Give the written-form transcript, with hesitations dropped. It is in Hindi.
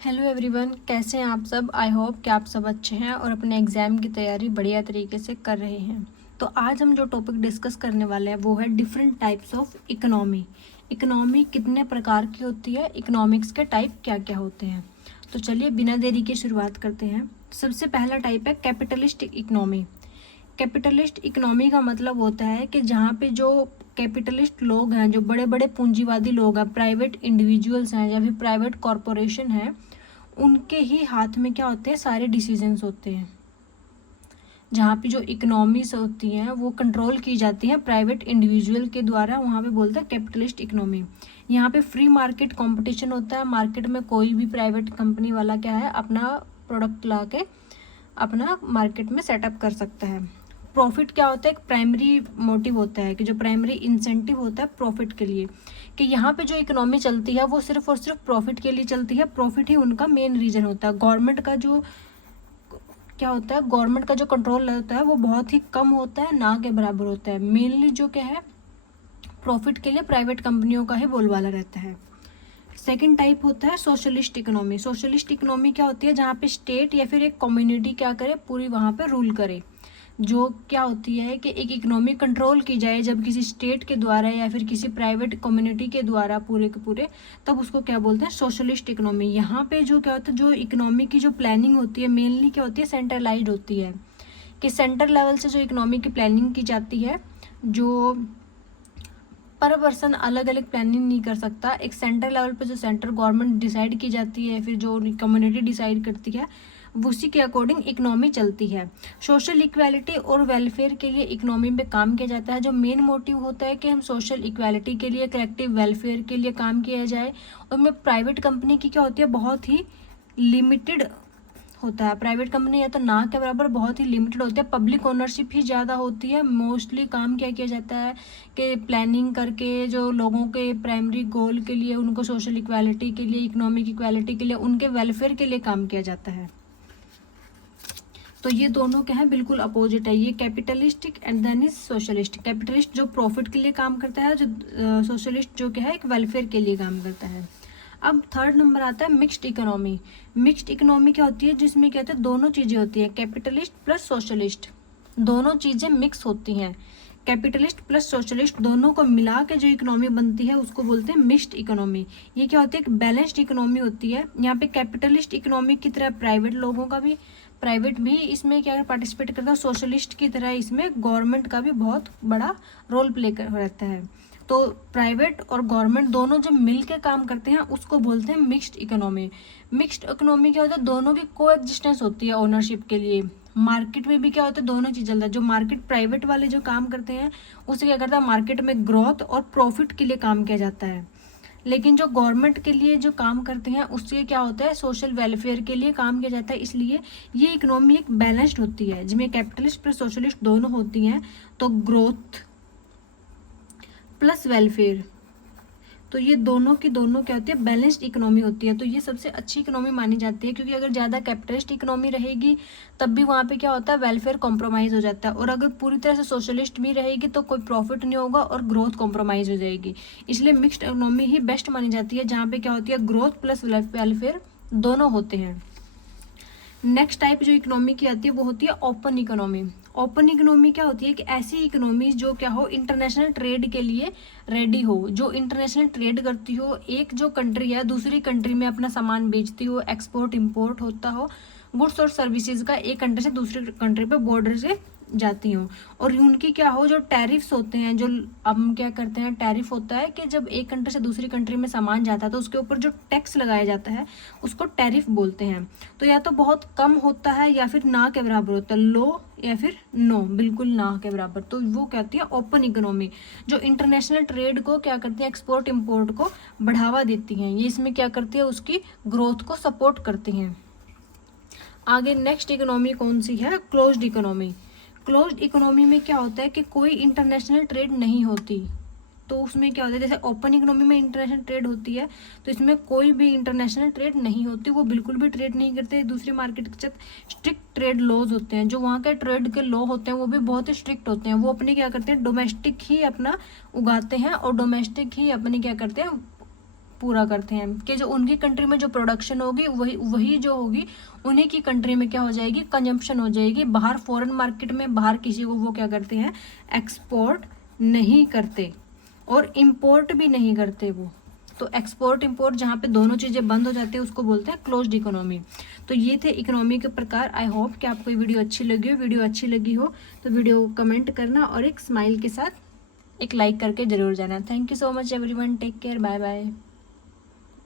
हेलो एवरीवन, कैसे हैं आप सब। आई होप कि आप सब अच्छे हैं और अपने एग्ज़ाम की तैयारी बढ़िया तरीके से कर रहे हैं। तो आज हम जो टॉपिक डिस्कस करने वाले हैं वो है different types of economy. Economy कितने प्रकार की होती है, इकोनॉमिक्स के टाइप क्या क्या होते हैं। तो चलिए बिना देरी के शुरुआत करते हैं। सबसे पहला टाइप है कैपिटलिस्ट इकोनॉमी। कैपिटलिस्ट इकोनॉमी का मतलब होता है कि जहाँ पे जो कैपिटलिस्ट लोग हैं, जो बड़े बड़े पूंजीवादी लोग हैं, प्राइवेट इंडिविजुअल्स हैं या फिर प्राइवेट कॉरपोरेशन हैं, उनके ही हाथ में क्या होते हैं, सारे डिसीजंस होते हैं। जहाँ पे जो इकोनॉमीज होती हैं वो कंट्रोल की जाती हैं प्राइवेट इंडिविजुअल के द्वारा, वहाँ पे बोलते हैं कैपिटलिस्ट इकोनॉमी। यहाँ पे फ्री मार्केट कंपटीशन होता है। मार्केट में कोई भी प्राइवेट कंपनी वाला क्या है, अपना प्रोडक्ट ला के अपना मार्केट में सेटअप कर सकता है। प्रॉफिट क्या होता है, एक प्राइमरी मोटिव होता है कि जो प्राइमरी इंसेंटिव होता है प्रॉफिट के लिए, कि यहाँ पे जो इकोनॉमी चलती है वो सिर्फ और सिर्फ प्रॉफिट के लिए चलती है। प्रॉफिट ही उनका मेन रीजन होता है। गवर्नमेंट का जो क्या होता है, गवर्नमेंट का जो कंट्रोल होता है वो बहुत ही कम होता है, ना के बराबर होता है। मेनली जो क्या है, प्रॉफिट के लिए प्राइवेट कंपनियों का ही बोलबाला रहता है। सेकेंड टाइप होता है सोशलिस्ट इकोनॉमी। सोशलिस्ट इकोनॉमी क्या होती है, जहाँ पे स्टेट या फिर एक कम्युनिटी क्या करे, पूरी वहाँ पे रूल करे। जो क्या होती है कि एक इकोनॉमी कंट्रोल की जाए जब किसी स्टेट के द्वारा या फिर किसी प्राइवेट कम्युनिटी के द्वारा पूरे के पूरे, तब उसको क्या बोलते हैं, सोशलिस्ट इकोनॉमी। यहाँ पे जो क्या होता है, जो इकोनॉमी की जो प्लानिंग होती है मेनली क्या होती है, सेंट्रलाइज्ड होती है, कि सेंटर लेवल से जो इकोनॉमी की प्लानिंग की जाती है, जो पर पर्सन अलग अलग प्लानिंग नहीं कर सकता। एक सेंटर लेवल पे जो सेंटर गवर्नमेंट डिसाइड की जाती है, फिर जो कम्युनिटी डिसाइड करती है, उसी के अकॉर्डिंग इकोनॉमी चलती है। सोशल इक्वालिटी और वेलफेयर के लिए इकोनॉमी में काम किया जाता है। जो मेन मोटिव होता है कि हम सोशल इक्वालिटी के लिए, कलेक्टिव वेलफेयर के लिए काम किया जाए। और में प्राइवेट कंपनी की क्या होती है, बहुत ही लिमिटेड होता है। प्राइवेट कंपनी या तो ना के बराबर बहुत ही लिमिटेड होती है। पब्लिक ओनरशिप ही ज़्यादा होती है। मोस्टली काम क्या किया जाता है कि प्लानिंग करके जो लोगों के प्राइमरी गोल के लिए, उनको सोशल इक्वालिटी के लिए, इकोनॉमिक इक्वालिटी के लिए, उनके वेलफेयर के लिए काम किया जाता है। तो ये दोनों क्या है, बिल्कुल अपोजिट है। ये capitalistic and then is socialist. Capitalist जो प्रॉफिट के लिए काम करता है, जो सोशलिस्ट जो क्या है, एक वेलफेयर के लिए काम करता है। अब थर्ड नंबर आता है मिक्स्ड इकोनॉमी। मिक्स्ड इकोनॉमी क्या होती है, जिसमें क्या होता है, दोनों चीज़ें होती हैं, कैपिटलिस्ट प्लस सोशलिस्ट, दोनों चीज़ें मिक्स होती हैं। कैपिटलिस्ट प्लस सोशलिस्ट दोनों को मिला के जो इकोनॉमी बनती है उसको बोलते हैं मिक्स्ड इकोनॉमी। ये क्या होती है, एक बैलेंस्ड इकोनॉमी होती है। यहाँ पे कैपिटलिस्ट इकोनॉमी की तरह प्राइवेट भी इसमें क्या पार्टिसिपेट करता है। सोशलिस्ट की तरह इसमें गवर्नमेंट का भी बहुत बड़ा रोल प्ले कर रहता है। तो प्राइवेट और गवर्नमेंट दोनों जब मिल के काम करते हैं उसको बोलते हैं मिक्स्ड इकोनॉमी। मिक्स्ड इकोनॉमी क्या होता है, दोनों की को एग्जिस्टेंस होती है ओनरशिप के लिए। मार्केट में भी क्या होता है, दोनों चीज़ चलता है। जो मार्केट प्राइवेट वाले जो काम करते हैं उससे क्या करता है, मार्केट में ग्रोथ और प्रॉफिट के लिए काम किया जाता है। लेकिन जो गवर्नमेंट के लिए जो काम करते हैं उससे क्या होता है, सोशल वेलफेयर के लिए काम किया जाता है। इसलिए ये इकोनॉमी एक बैलेंस्ड होती है, जिसमें कैपिटलिस्ट प्लस सोशलिस्ट दोनों होती हैं। तो ग्रोथ प्लस वेलफेयर, तो ये दोनों की दोनों क्या होती है, बैलेंस्ड इकोनॉमी होती है। तो ये सबसे अच्छी इकोनॉमी मानी जाती है, क्योंकि अगर ज़्यादा कैपिटलिस्ट इकोनॉमी रहेगी तब भी वहाँ पे क्या होता है, वेलफेयर कॉम्प्रोमाइज़ हो जाता है। और अगर पूरी तरह से सोशलिस्ट भी रहेगी तो कोई प्रॉफिट नहीं होगा और ग्रोथ कॉम्प्रोमाइज़ हो जाएगी। इसलिए मिक्स्ड इकोनॉमी ही बेस्ट मानी जाती है, जहाँ पे क्या होती है, ग्रोथ प्लस वेलफेयर दोनों होते हैं। नेक्स्ट टाइप जो इकोनॉमी की आती है वो होती है ओपन इकोनॉमी। ओपन इकोनॉमी क्या होती है कि ऐसी इकोनॉमी जो क्या हो, इंटरनेशनल ट्रेड के लिए रेडी हो, जो इंटरनेशनल ट्रेड करती हो। एक जो कंट्री है दूसरी कंट्री में अपना सामान बेचती हो, एक्सपोर्ट इंपोर्ट होता हो, गुड्स और सर्विसेज का एक कंट्री से दूसरी कंट्री पे बॉर्डर से जाती हूँ। और उनकी क्या हो, जो टैरिफ्स होते हैं, जो हम क्या करते हैं, टैरिफ होता है कि जब एक कंट्री से दूसरी कंट्री में सामान जाता है तो उसके ऊपर जो टैक्स लगाया जाता है उसको टैरिफ बोलते हैं। तो या तो बहुत कम होता है या फिर ना के बराबर होता है, लो या फिर नो, बिल्कुल ना के बराबर। तो वो कहती है ओपन इकोनॉमी, जो इंटरनेशनल ट्रेड को क्या करती है, एक्सपोर्ट इम्पोर्ट को बढ़ावा देती हैं। ये इसमें क्या करती है, उसकी ग्रोथ को सपोर्ट करती हैं। आगे नेक्स्ट इकोनॉमी कौन सी है, क्लोज्ड इकोनॉमी। क्लोज्ड इकोनॉमी में क्या होता है कि कोई इंटरनेशनल ट्रेड नहीं होती। तो उसमें क्या होता है, जैसे ओपन इकोनॉमी में इंटरनेशनल ट्रेड होती है, तो इसमें कोई भी इंटरनेशनल ट्रेड नहीं होती। वो बिल्कुल भी ट्रेड नहीं करते दूसरी मार्केट के साथ। स्ट्रिक्ट ट्रेड लॉज होते हैं, जो वहाँ के ट्रेड के लॉ होते हैं वो भी बहुत ही स्ट्रिक्ट होते हैं। वो अपने क्या करते हैं, डोमेस्टिक ही अपना उगाते हैं और डोमेस्टिक ही अपने क्या करते हैं, पूरा करते हैं कि जो उनकी कंट्री में जो प्रोडक्शन होगी वही जो होगी उन्हीं की कंट्री में क्या हो जाएगी, कंजम्पशन हो जाएगी। बाहर फॉरेन मार्केट में बाहर किसी को वो क्या करते हैं, एक्सपोर्ट नहीं करते और इम्पोर्ट भी नहीं करते वो। तो एक्सपोर्ट इम्पोर्ट जहाँ पे दोनों चीज़ें बंद हो जाती है उसको बोलते हैं क्लोज्ड इकोनॉमी। तो ये थे इकोनॉमी के प्रकार। आई होप कि आपको ये वीडियो अच्छी लगी हो। वीडियो अच्छी लगी हो तो वीडियो को कमेंट करना और एक स्माइल के साथ एक लाइक करके ज़रूर जाना। Thank you so much everyone, take care, bye bye.